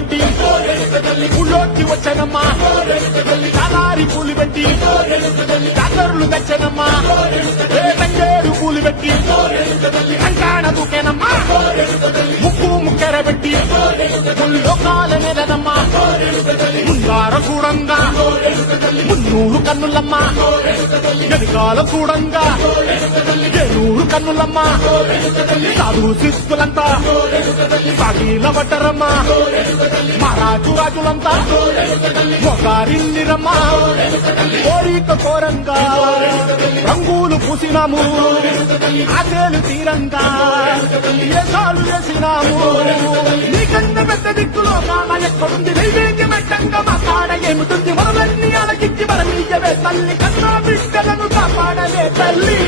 కట్టి ఊళ్ళోకి వచ్చనమ్మా కాలారి పూలు పెట్టి కాకర్లు తెచ్చనమ్మా తంగేడు పూలు పెట్టి కంకాణ దూకేనమ్మా ముక్కు ముక్కెర పెట్టి లోకాల నెలనమ్మా ముందార చూడంగా మున్నూరు కన్నులమ్మా వెనుకాల చూడంగా ఏనూరు కన్నులమ్మా సాధు శిస్తులంతా సాగిల పడ్డరమ్మా మహారాజు రాజులంతా మొగారిల్లిరమ్మా కోరిక కోరంగా రంగులు పూసినాము ఆశలు తీరంగా ఏసాలు వేసినాము నీకన్నా పెద్ద దిక్కులో కాన ఎక్కడుంది నైవేద్యం ఎట్టంగా మా కాడ ఏమిటుంది మనలన్నీ అలకిచ్చి మన నీయవే తల్లి కన్నా బిడ్డలను కాపాడలే తల్లి